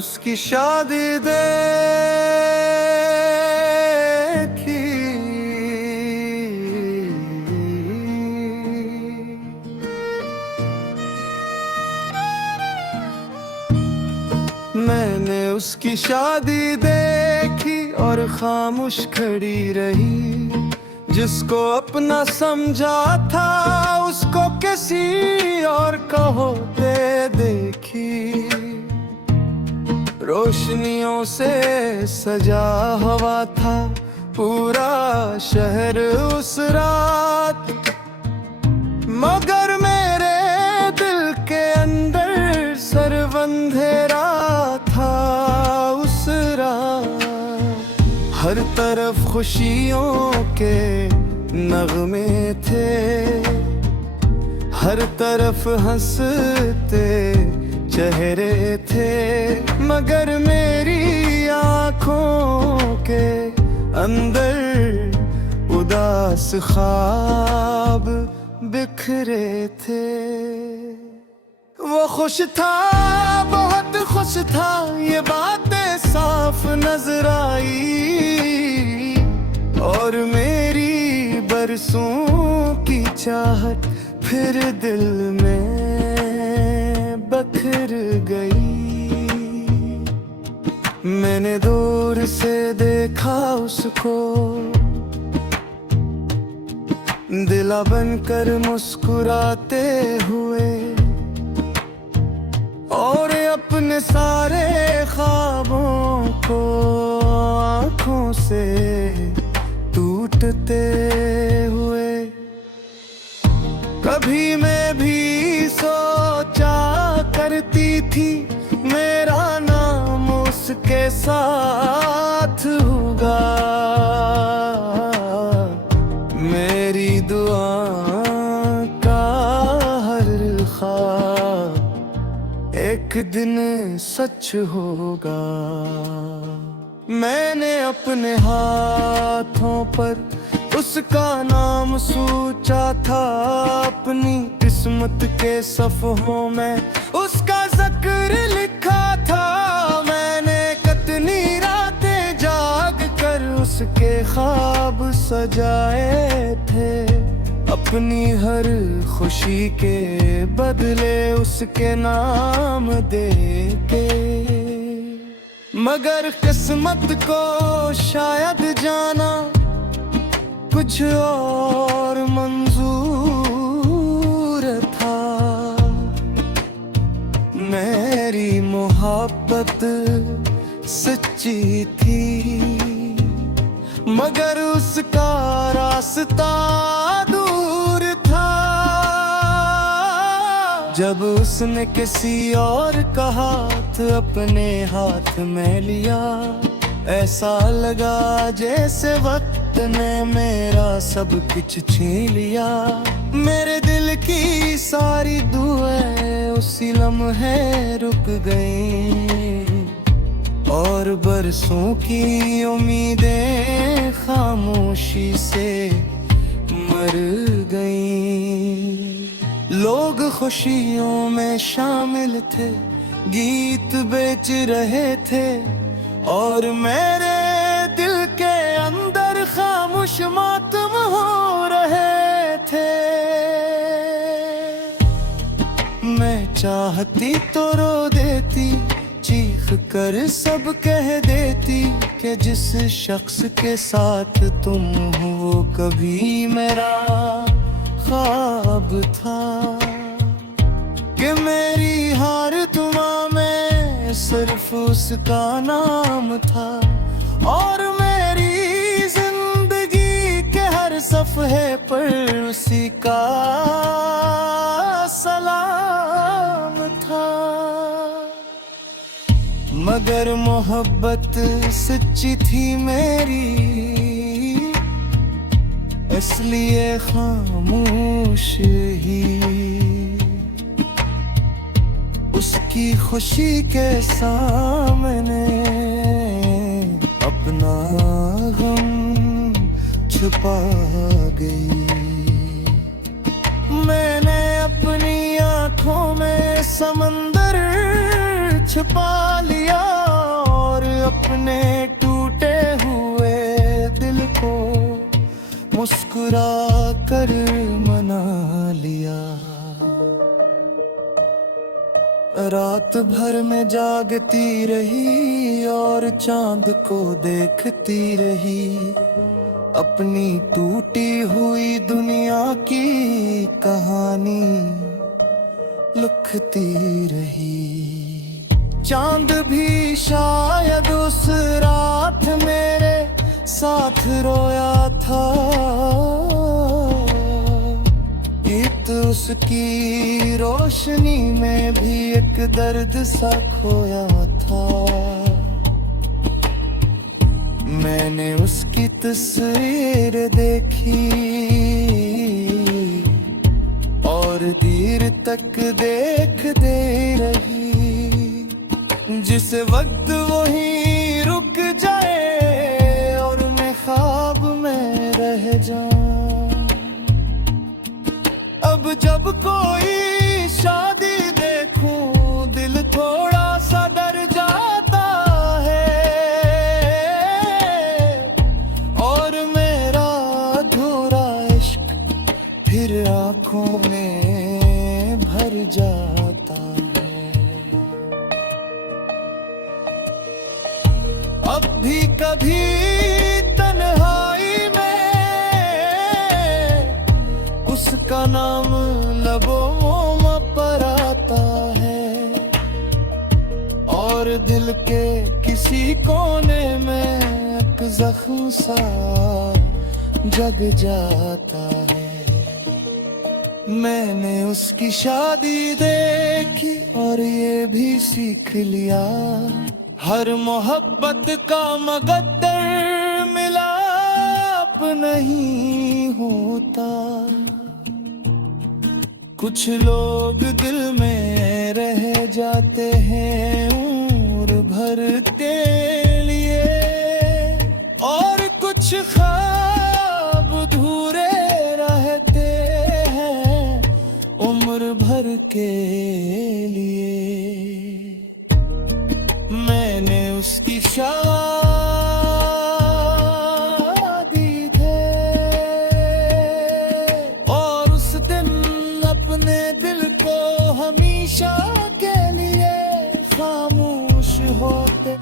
उसकी शादी देखी मैंने उसकी शादी देखी और खामोश खड़ी रही। जिसको अपना समझा था उसको किसी और का होते देखी। रोशनियों से सजा हुआ था पूरा शहर उस रात, मगर मेरे दिल के अंदर सर्व अंधेरा था उस रात। हर तरफ खुशियों के नगमे थे, हर तरफ हंसते चेहरे थे, मगर मेरी आँखों के अंदर उदास ख्वाब बिखरे थे। वो खुश था, बहुत खुश था, ये बातें साफ नजर आई। और मेरी बरसों की चाहत फिर दिल में बखर गई। मैंने दूर से देखा उसको, दिला बनकर मुस्कुराते हुए, और अपने सारे ख्वाबों को आँखों से टूटते हुए। कभी मैं भी सोचा करती थी मेरा नाम उसके साथ होगा। मेरी दुआ का हर ख्वाब एक दिन सच होगा। मैंने अपने हाथों पर उसका नाम सोचा था, अपनी किस्मत के सफ़हों में उसका जिक्र लिखा था। मैंने कितनी रातें जाग कर उसके ख्वाब सजाए थे, अपनी हर खुशी के बदले उसके नाम दे के। मगर किस्मत को शायद जाना कुछ और मंजूर था। मेरी मोहब्बत सच्ची थी, मगर उसका रास्ता दूर था। जब उसने किसी और का हाथ अपने हाथ में लिया, ऐसा लगा जैसे वक्त ने मेरा सब कुछ छीन लिया। मेरे दिल की सारी दुआएं उसी लम्हे रुक गईं, और बरसों की उम्मीदें खामोशी से मर गईं। लोग खुशियों में शामिल थे, गीत बेच रहे थे, और मेरे दिल के अंदर खामोश मातम हो रहे थे। मैं चाहती तो रो देती, चीख कर सब कह देती कि जिस शख्स के साथ तुम हो वो कभी मेरा ख्वाब था। कि मेरी हार तुम्हां में सिर्फ उसका नाम था, और मेरी जिंदगी के हर सफ़हे पर उसी का सलाम था। मगर मोहब्बत सच्ची थी मेरी, इसलिए खामोश ही उसकी खुशी के सामने अपना गम छुपा गई। मैंने अपनी आँखों में समंदर छुपा लिया। अपने टूटे हुए दिल को मुस्कुरा कर मना लिया। रात भर में जागती रही और चांद को देखती रही, अपनी टूटी हुई दुनिया की कहानी लिखती रही। चांद भी शायद उस रात मेरे साथ रोया था, उसकी रोशनी में भी एक दर्द सा खोया था। मैंने उसकी तस्वीर देखी और देर तक देखते रही, जिस वक्त वही रुक जाए और मैं ख्वाब में रह जाऊं। अब जब कोई शादी देखूं दिल थोड़ा सा डर जाता है, और मेरा अधूरा इश्क फिर आंखों में भर जाता है। अब भी कभी उसका नाम लबों पर आता है, और दिल के किसी कोने में एक जख्म सा जग जाता है। मैंने उसकी शादी देखी और ये भी सीख लिया, हर मोहब्बत का मकद्दर मिलाप नहीं होता। कुछ लोग दिल में रह जाते हैं उम्र भर के लिए, और कुछ ख्वाब अधूरे रहते हैं उम्र भर के लिए। मैंने उसकी शादी और उस दिन अपने दिल को हमेशा के लिए खामोश होते।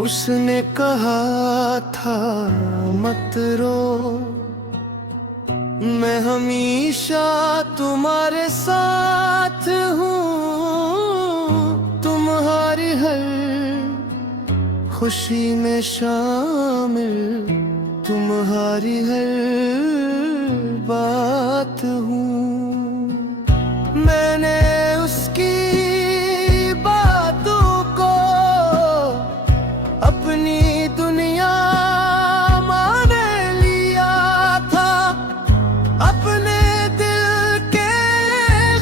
उसने कहा था मत रो, मैं हमेशा तुम्हारे साथ हूँ, तुम्हारी हर खुशी में शामिल, तुम्हारी हर बात हूँ। मैंने उसकी बातों को अपनी दुनिया मान लिया था, अपने दिल के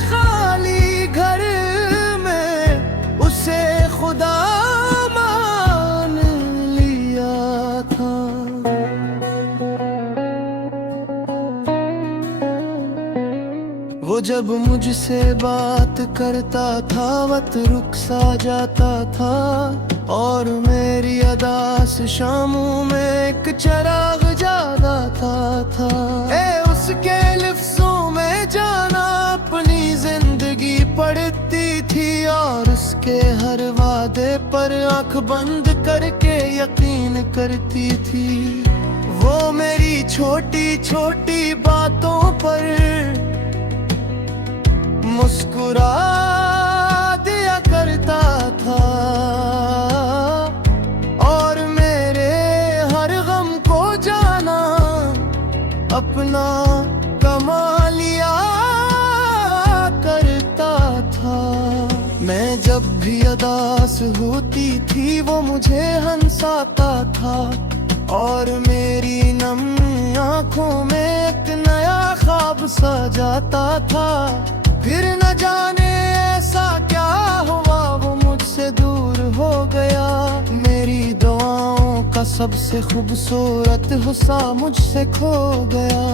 खाली घर में उसे खुदा मान लिया था। वो जब मुझसे बात करता था वक्त रुक सा जाता था, और मेरी अदास शामों में एक चिराग ज्यादा था। उसके लफ्जों में जाना अपनी जिंदगी पड़ती थी, और उसके हर वादे पर आंख बंद करके यकीन करती थी। वो मेरी छोटी छोटी बातों पर मुस्कुरा दिया करता था, और मेरे हर गम को जाना अपना कमा लिया करता था। मैं जब भी उदास होती थी वो मुझे हंसाता था, और मेरी नम आँखों में एक नया ख्वाब सा जाता था। फिर न जाने ऐसा क्या हुआ, वो मुझसे दूर हो गया। मेरी दुआओं का सबसे खूबसूरत हिस्सा मुझसे खो गया।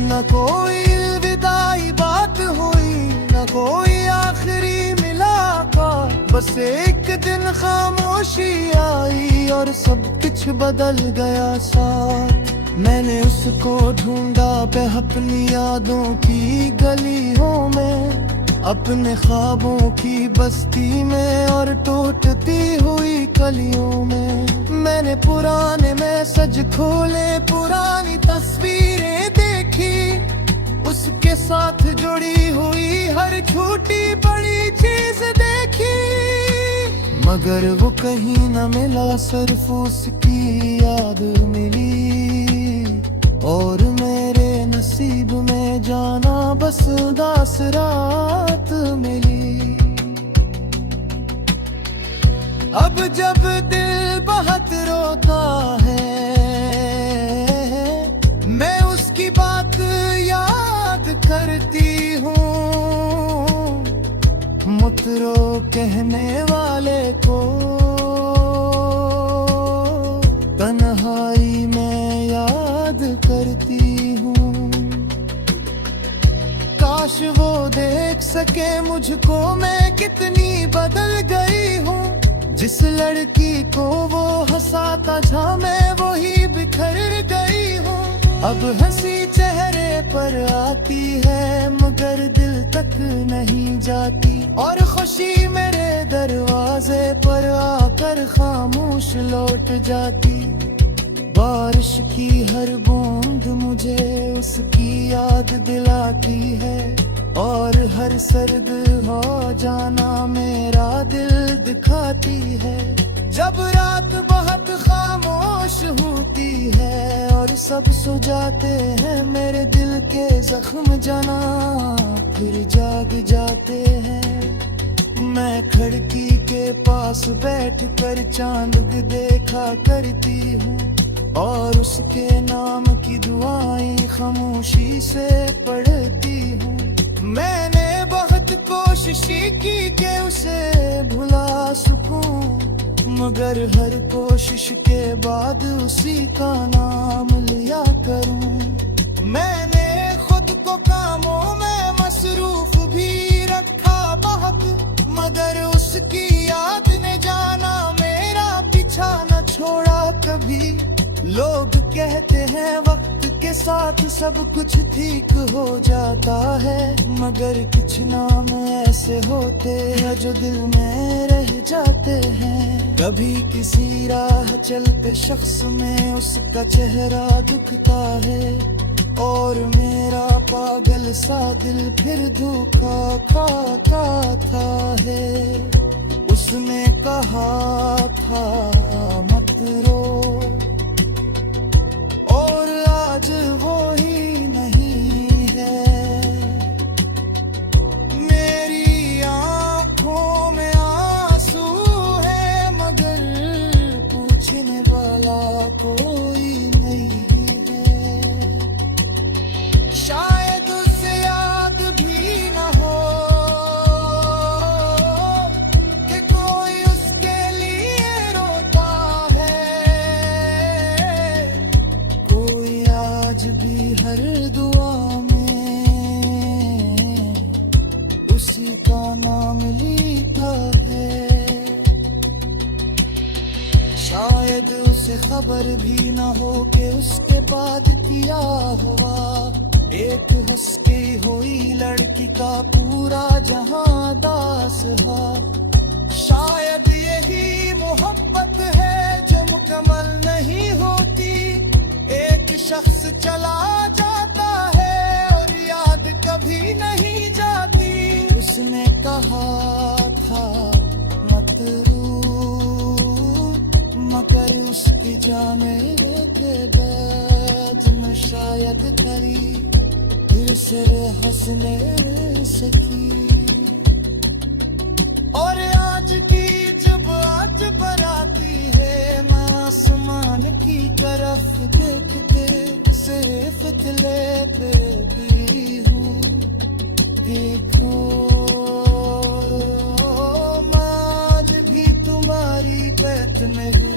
न कोई विदाई बात हुई, न कोई आखिरी मुलाकात। बस एक दिन खामोशी आई और सब कुछ बदल गया साथ। मैंने उसको ढूंढा अपनी यादों की गलियों में, अपने ख्वाबों की बस्ती में और टूटती हुई कलियों में। मैंने पुराने मैसेज खोले, पुरानी तस्वीरें देखी, उसके साथ जुड़ी हुई हर छोटी बड़ी चीज देखी। मगर वो कहीं न मिला, सिर्फ उसकी याद मिली। और मेरे नसीब में जाना बस उदास रात मिली। अब जब दिल बहुत रोता है, मैं उसकी बात याद करती हूँ। मुतरो कहने वाले को तन्हाई में याद करती हूँ। काश वो देख सके मुझको, मैं कितनी बदल गई हूँ। जिस लड़की को वो हंसाता था, मैं वही बिखर गई हूँ। अब हंसी चेहरे पर आती है, मगर दिल तक नहीं जाती। और खुशी मेरे दरवाजे पर आकर खामोश लौट जाती। बारिश की हर बूंद मुझे उसकी याद दिलाती है, और हर सर्द हो जाना मेरा दिल दिखाती है। जब रात बहुत खामोश होती है और सब सो जाते हैं, मेरे दिल के जख्म जना फिर जाग जाते हैं। मैं खिड़की के पास बैठ कर चांद देखा करती हूँ, और उसके नाम की दुआएं खामोशी से पढ़ती हूँ। मैंने बहुत कोशिश की कि उसे भुला सकूं, मगर हर कोशिश के बाद उसी का नाम लिया करूं। मैंने खुद को कामों में मसरूफ भी रखा बहुत, मगर उसकी याद ने जाना मेरा पीछा न छोड़ा कभी। लोग कहते हैं वक्त के साथ सब कुछ ठीक हो जाता है, मगर कुछ नाम ऐसे होते हैं जो दिल में रह जाते हैं। कभी किसी राह चलते शख्स में उसका चेहरा दुखता है, और मेरा पागल सा दिल फिर धोखा खाता है। उसने कहा था मत रो, और आज वो ही नहीं है। मेरी आंखों में आंसू है, मगर पूछने वाला कोई नहीं है। शायद उसे याद भी न हो कि कोई उसके लिए रोता है। कोई आज भी हर दुआ में उसी का नाम लिखा है। शायद उसे खबर भी न हो कि उसके बाद क्या हुआ। एक हंस के हुई लड़की का पूरा जहां दास है। शायद यही मोहब्बत है जो मुकम्मल नहीं होती। एक शख्स चला जाता है और याद कभी नहीं जाती। उसने कहा था मत रो, मगर उसकी जाने के बाद न शायद करी फिर से हंसने सकी। और आज की जब आज बराती है, मैं आसमान की तरफ देखते से फितले पे भी हूँ, देखो मैं आज भी तुम्हारी बैत में हूँ।